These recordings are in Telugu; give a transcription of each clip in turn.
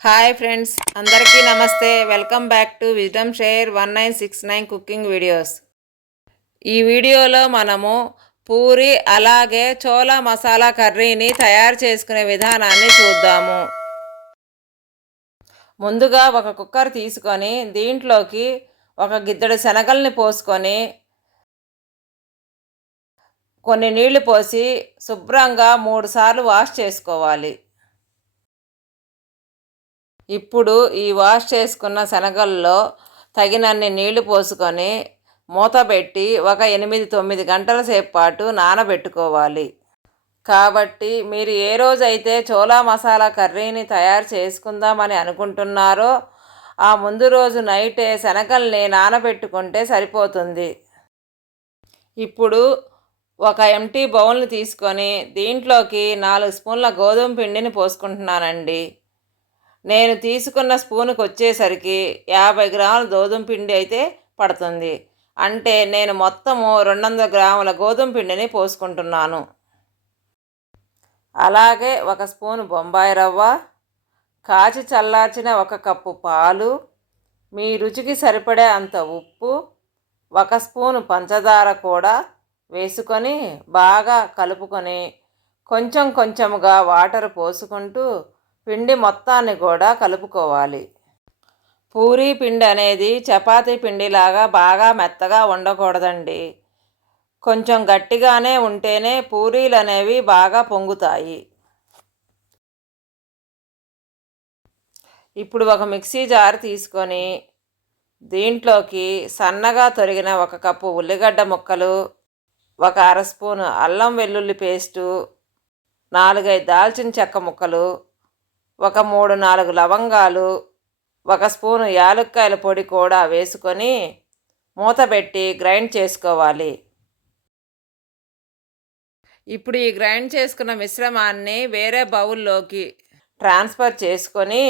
హాయ్ ఫ్రెండ్స్, అందరికీ నమస్తే. Welcome back to wisdom share 1969 cooking videos. ఈ వీడియోలో మనము పూరి అలాగే చోలా మసాలా కర్రీని తయారు చేసుకునే విధానాన్ని చూద్దాము. ముందుగా ఒక కుక్కర్ తీసుకొని దీంట్లోకి ఒక గిద్దెడు శనగల్ని పోసుకొని కొన్ని నీళ్లు పోసి శుభ్రంగా 3 సార్లు వాష్ చేసుకోవాలి. ఇప్పుడు ఈ వాష్ చేసుకున్న శనగల్లో తగినన్ని నీళ్లు పోసుకొని మూత పెట్టి ఒక 8-9 గంటల సేపు పాటు నానబెట్టుకోవాలి. కాబట్టి మీరు ఏ రోజైతే చోలా మసాలా కర్రీని తయారు చేసుకుందామని అనుకుంటున్నారో ఆ ముందు రోజు నైటే శనగల్ని నానబెట్టుకుంటే సరిపోతుంది. ఇప్పుడు ఒక ఎంటీ బౌల్ని తీసుకొని దీంట్లోకి 4 స్పూన్ల గోధుమ పిండిని పోసుకుంటున్నానండి. నేను తీసుకున్న స్పూన్కి వచ్చేసరికి 50 గ్రాముల గోధుమ పిండి అయితే పడుతుంది. అంటే నేను మొత్తము 200 గ్రాముల గోధుమ పిండిని పోసుకుంటున్నాను. అలాగే ఒక స్పూను బొంబాయి రవ్వ, కాచి చల్లార్చిన 1 కప్పు పాలు, మీ రుచికి సరిపడే అంత ఉప్పు, 1 స్పూను పంచదార కూడా వేసుకొని బాగా కలుపుకొని కొంచెం కొంచెముగా వాటర్ పోసుకుంటూ పిండి మొత్తాన్ని కూడా కలుపుకోవాలి. పూరీ పిండి అనేది చపాతీ పిండిలాగా బాగా మెత్తగా ఉండకూడదండి. కొంచెం గట్టిగానే ఉంటేనే పూరీలు అనేవి బాగా పొంగుతాయి. ఇప్పుడు ఒక మిక్సీ జార్ తీసుకొని దీంట్లోకి సన్నగా తొరిగిన 1 కప్పు ఉల్లిగడ్డ ముక్కలు, 1 అర స్పూను అల్లం వెల్లుల్లి పేస్టు, 4-5 దాల్చిన చెక్క ముక్కలు, ఒక 3-4 లవంగాలు, 1 స్పూను యాలక్కాయల పొడి కూడా వేసుకొని మూత పెట్టి గ్రైండ్ చేసుకోవాలి. ఇప్పుడు ఈ గ్రైండ్ చేసుకున్న మిశ్రమాన్ని వేరే బౌల్లోకి ట్రాన్స్ఫర్ చేసుకొని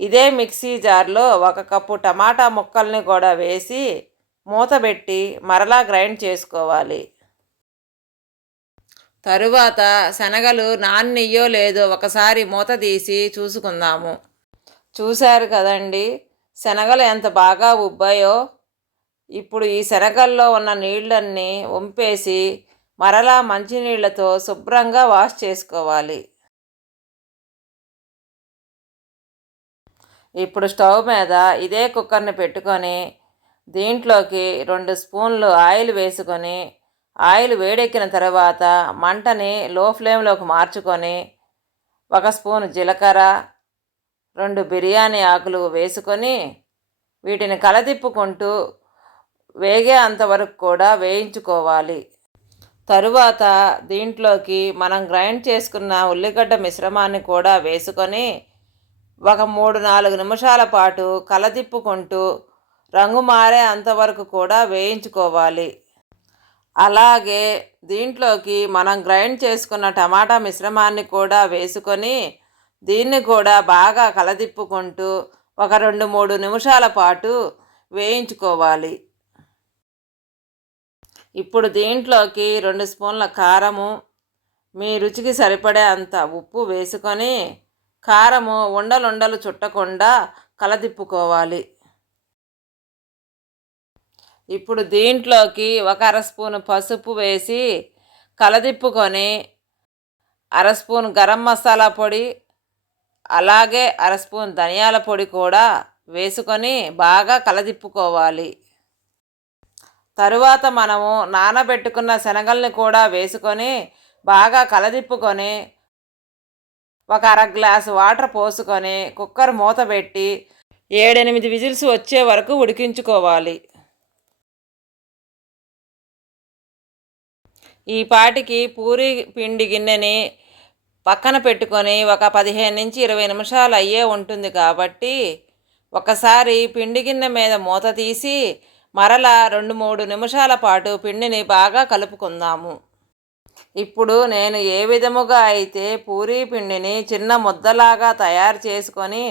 ఇదే మిక్సీ జార్లో 1 కప్పు టమాటా ముక్కల్ని కూడా వేసి మూత పెట్టి మరలా గ్రైండ్ చేసుకోవాలి. తరువాత శనగలు నానినయో లేదో ఒకసారి మూత తీసి చూసుకుందాము. చూశారు కదండి, శనగలు ఎంత బాగా ఉబ్బాయో. ఇప్పుడు ఈ శనగల్లో ఉన్న నీళ్ళన్నీ వంపేసి మరలా మంచినీళ్ళతో శుభ్రంగా వాష్ చేసుకోవాలి. ఇప్పుడు స్టవ్ మీద ఇదే కుక్కర్ని పెట్టుకొని దీంట్లోకి 2 స్పూన్లు ఆయిల్ వేసుకొని ఆయిల్ వేడెక్కిన తర్వాత మంటని లో ఫ్లేమ్లోకి మార్చుకొని 1 స్పూను జీలకర్ర, 2 బిర్యానీ ఆకులు వేసుకొని వీటిని కలదిప్పుకుంటూ వేగే అంతవరకు కూడా వేయించుకోవాలి. తరువాత దీంట్లోకి మనం గ్రైండ్ చేసుకున్న ఉల్లిగడ్డ మిశ్రమాన్ని కూడా వేసుకొని ఒక 3-4 నిమిషాల పాటు కలదిప్పుకుంటూ రంగు మారే అంతవరకు కూడా వేయించుకోవాలి. అలాగే దీంట్లోకి మనం గ్రైండ్ చేసుకున్న టమాటా మిశ్రమాన్ని కూడా వేసుకొని దీన్ని కూడా బాగా కలదిప్పుకుంటూ ఒక 2-3 నిమిషాల పాటు వేయించుకోవాలి. ఇప్పుడు దీంట్లోకి 2 స్పూన్ల కారము, మీ రుచికి సరిపడే అంత ఉప్పు వేసుకొని కారము ఉండలుండలు చుట్టకుండా కలదిప్పుకోవాలి. ఇప్పుడు దీంట్లోకి 1 అర స్పూను పసుపు వేసి కలదిప్పుకొని 1 స్పూను గరం మసాలా పొడి అలాగే 1 స్పూన్ ధనియాల పొడి కూడా వేసుకొని బాగా కలదిప్పుకోవాలి. తరువాత మనము నానబెట్టుకున్న శనగల్ని కూడా వేసుకొని బాగా కలదిప్పుకొని 1 అర గ్లాసు వాటర్ పోసుకొని కుక్కర్ మూత పెట్టి 7-8 విజిల్స్ వచ్చే వరకు ఉడికించుకోవాలి. ఈ పాటికి పూరీ పిండి గిన్నెని పక్కన పెట్టుకొని ఒక 15-20 నిమిషాలు అయ్యే ఉంటుంది కాబట్టి ఒకసారి పిండి గిన్నె మీద మూత తీసి మరలా 2-3 నిమిషాల పాటు పిండిని బాగా కలుపుకుందాము. ఇప్పుడు నేను ఏ విధముగా అయితే పూరీ పిండిని చిన్న ముద్దలాగా తయారు చేసుకొని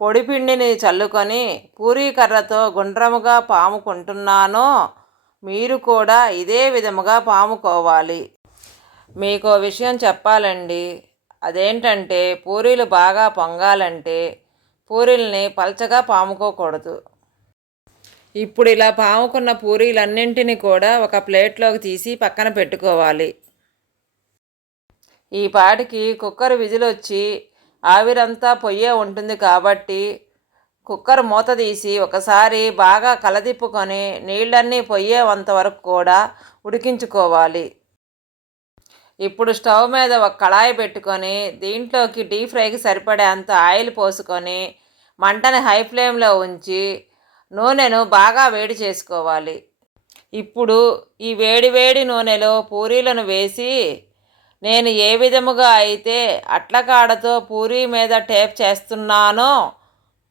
పొడి పిండిని చల్లుకొని పూరీ కర్రతో గుండ్రముగా పాముకుంటున్నానో మీరు కూడా ఇదే విధముగా పాముకోవాలి. మీకు విషయం చెప్పాలండి, అదేంటంటే పూరీలు బాగా పొంగాలంటే పూరీల్ని పల్చగా పాముకోకూడదు. ఇప్పుడు ఇలా పాముకున్న పూరీలన్నింటినీ కూడా ఒక ప్లేట్లోకి తీసి పక్కన పెట్టుకోవాలి. ఈ పాటికి కుక్కర్ విజిల్ వచ్చి ఆవిరంతా పొయ్యే ఉంటుంది కాబట్టి కుక్కర్ మూత తీసి ఒకసారి బాగా కలదిప్పుకొని నీళ్ళన్నీ పొయ్యేంత వరకు కూడా ఉడికించుకోవాలి. ఇప్పుడు స్టవ్ మీద ఒక కళాయి పెట్టుకొని దీంట్లోకి డీప్ ఫ్రైకి సరిపడేంత ఆయిల్ పోసుకొని మంటని హై ఫ్లేమ్లో ఉంచి నూనెను బాగా వేడి చేసుకోవాలి. ఇప్పుడు ఈ వేడి వేడి నూనెలో పూరీలను వేసి నేను ఏ విధముగా అయితే అట్లకాడతో పూరీ మీద టేప్ చేస్తున్నానో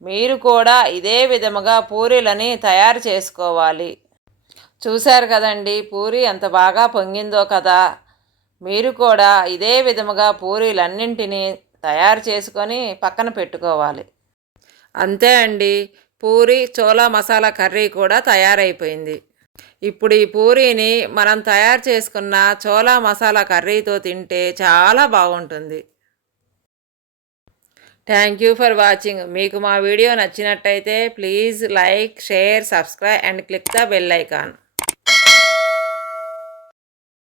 మీరు కూడా ఇదే విధముగా పూరీలని తయారు చేసుకోవాలి. చూశారు కదండి పూరీ ఎంత బాగా పొంగిందో కదా. మీరు కూడా ఇదే విధముగా పూరీలన్నింటినీ తయారు చేసుకొని పక్కన పెట్టుకోవాలి. అంతే అండి, పూరీ చోలా మసాలా కర్రీ కూడా తయారైపోయింది. ఇప్పుడు ఈ పూరీని మనం తయారు చేసుకున్న చోలా మసాలా కర్రీతో తింటే చాలా బాగుంటుంది. Thank you for watching. మీకు మా వీడియో నచ్చినట్టయితే please like, share, subscribe and click the bell icon.